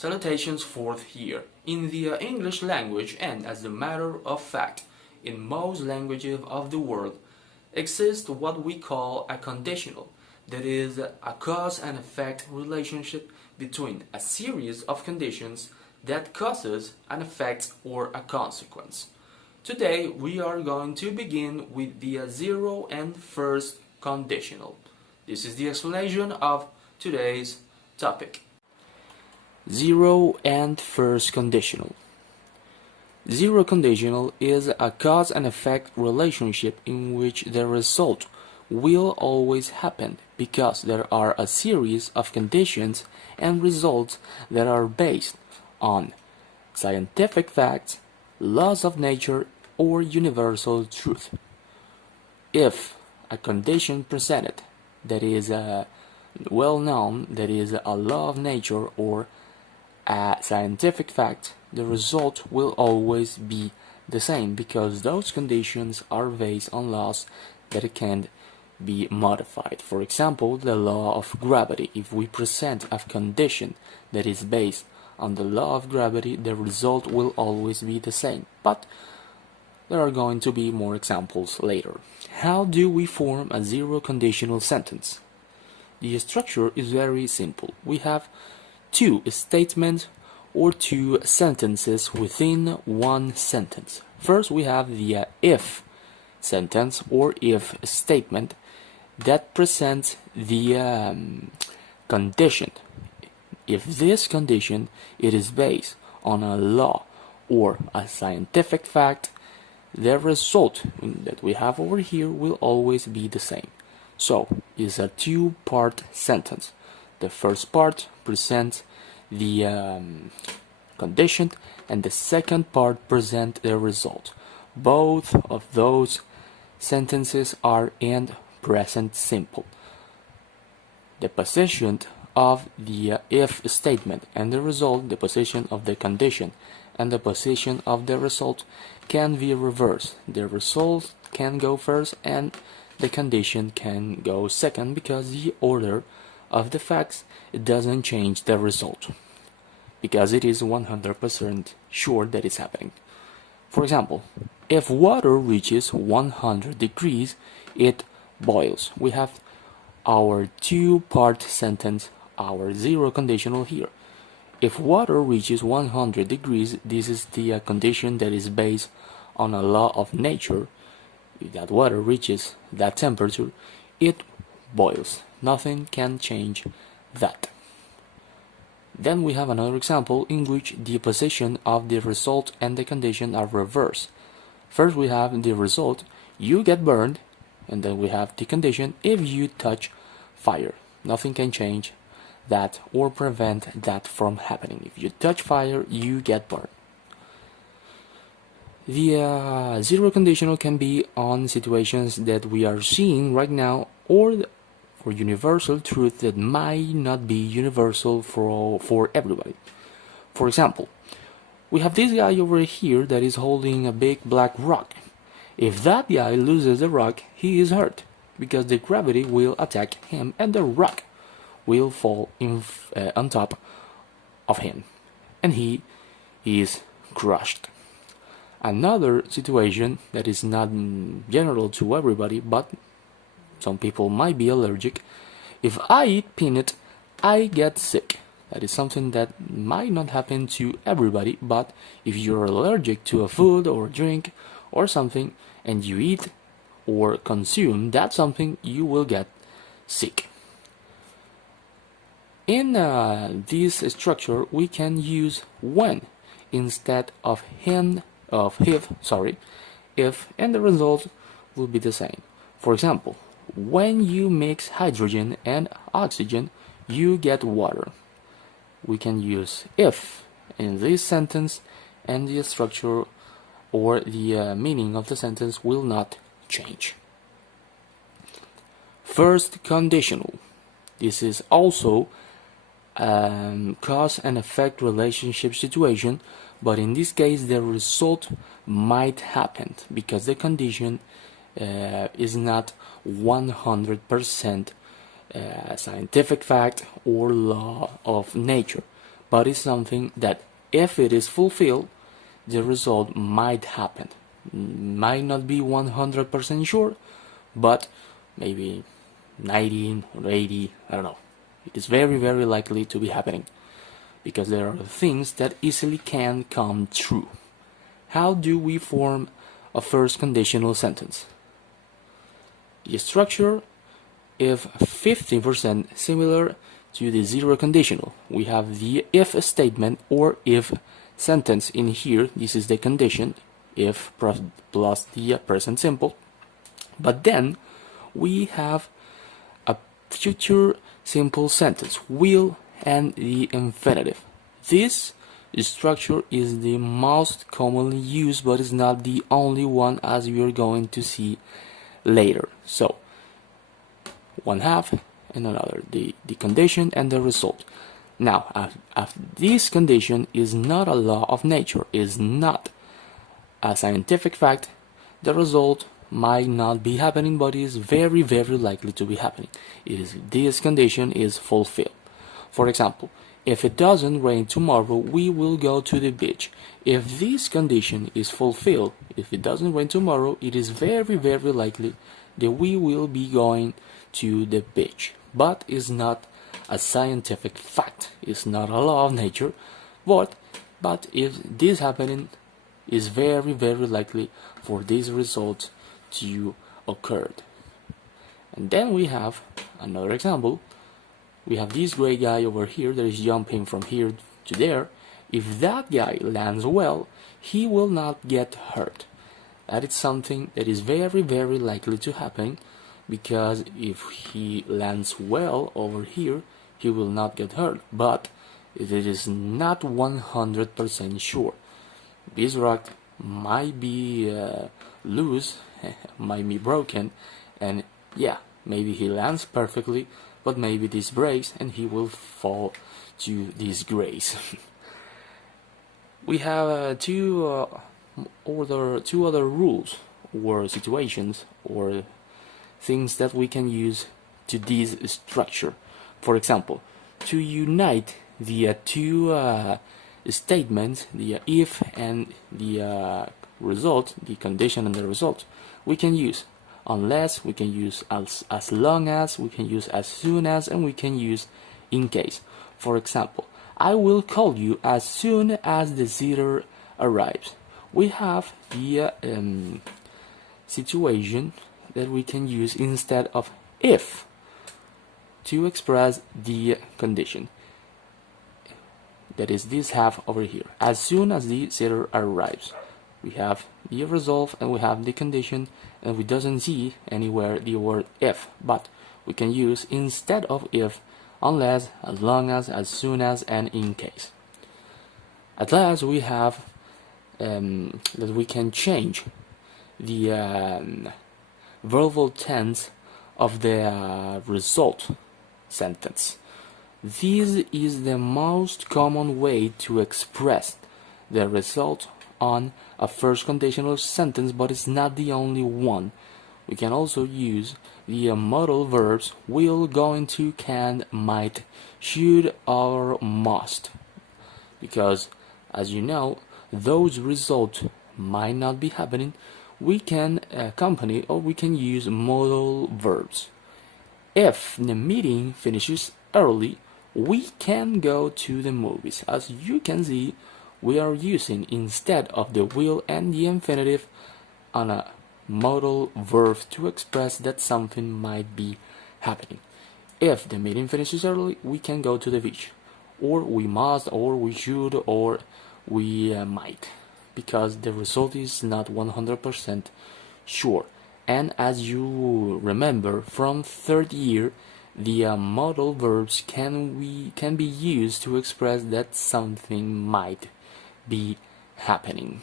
Salutations fourth here. In the English language, and as a matter of fact, in most languages of the world, exists what we call a conditional, that is, a cause and effect relationship between a series of conditions that causes an effect or a consequence. Today we are going to begin with the zero and first conditional. This is the explanation of today's topic. Zero and first conditional. Zero conditional is a cause and effect relationship in which the result will always happen because there are a series of conditions and results that are based on scientific facts, laws of nature, or universal truth. If a condition presented that is well known, that is a law of nature or a scientific fact, the result will always be the same because those conditions are based on laws that can be modified. For example, the law of gravity. If we present a condition that is based on the law of gravity, the result will always be the same. But there are going to be more examples later. How do we form a zero conditional sentence? The structure is very simple. We have two statements or two sentences within one sentence. First, we have the if sentence or if statement that presents the condition. If this condition it is based on a law or a scientific fact, the result that we have over here will always be the same. So, it's a two-part sentence. The first part presents the condition and the second part presents the result. Both of those sentences are in present simple. The position of the if statement and the result, the position of the condition and the position of the result can be reversed. The result can go first and the condition can go second because the order of the facts it doesn't change the result because it is 100% sure that it's happening. For example, if water reaches 100 degrees, it boils. We have our two-part sentence, our zero conditional here. If water reaches 100 degrees, this is the condition that is based on a law of nature. If that water reaches that temperature, it boils. Nothing can change that. Then we have another example in which the position of the result and the condition are reversed. First we have the result, you get burned, and then we have the condition, if you touch fire. Nothing can change that or prevent that from happening. If you touch fire, you get burned. The zero conditional can be on situations that we are seeing right now or for universal truth that might not be universal for everybody. For example, we have this guy over here that is holding a big black rock. If that guy loses the rock, he is hurt because the gravity will attack him and the rock will fall on top of him and he is crushed. Another situation that is not general to everybody, but some people might be allergic. If I eat peanut, I get sick. That is something that might not happen to everybody, but if you're allergic to a food or drink or something and you eat or consume that something, you will get sick. In this structure, we can use when instead of if, and the result will be the same. For example, when you mix hydrogen and oxygen, you get water. We can use if in this sentence and the structure or the meaning of the sentence will not change. First conditional. This is also cause and effect relationship situation, but in this case the result might happen because the condition is not 100% scientific fact or law of nature, but it's something that if it is fulfilled, the result might happen. Might not be 100% sure, but maybe 90 or 80, I don't know. It is very, very likely to be happening, because there are things that easily can come true. How do we form a first conditional sentence? The structure is 50% similar to the zero conditional. We have the if statement or if sentence in here. This is the condition, if plus the present simple. But then we have a future simple sentence, will and the infinitive. This structure is the most commonly used, but is not the only one, as we are going to see later. So one half and another, the condition and the result. Now, this condition is not a law of nature, is not a scientific fact, the result might not be happening, but is very, very likely to be happening. This condition is fulfilled. For example, if it doesn't rain tomorrow, we will go to the beach. If this condition is fulfilled, if it doesn't rain tomorrow, it is very, very likely that we will be going to the beach. But it's not a scientific fact. It's not a law of nature. But if this happening, is very, very likely for this result to occur. And then we have another example. We have this gray guy over here that is jumping from here to there. If that guy lands well, he will not get hurt. That is something that is very, very likely to happen, because if he lands well over here, he will not get hurt. But it is not 100% sure. This rock might be loose, might be broken, and yeah, maybe he lands perfectly, but maybe this breaks and he will fall to this grace. We have two other rules or situations or things that we can use to this structure. For example, to unite the two statements, the if and the result, the condition and the result, we can use unless, we can use as long as, we can use as soon as, and we can use in case. For example, I will call you as soon as the sitter arrives. We have the situation that we can use instead of if to express the condition. That is this half over here. As soon as the sitter arrives, we have the result and we have the condition, and we doesn't see anywhere the word if, but we can use instead of if, unless, as long as soon as, and in case. At last, we have that we can change the verbal tense of the result sentence. This is the most common way to express the result on a first conditional sentence, but it's not the only one. We can also use the modal verbs will, going to, can, might, should, or must, because as you know, those results might not be happening. We can accompany, or we can use modal verbs. If the meeting finishes early, we can go to the movies. As you can see, we are using, instead of the will and the infinitive, on a modal verb to express that something might be happening. If the meeting finishes early, we can go to the beach, or we must, or we should, or we might, because the result is not 100% sure. And as you remember from third year, the modal verbs can be used to express that something might be happening.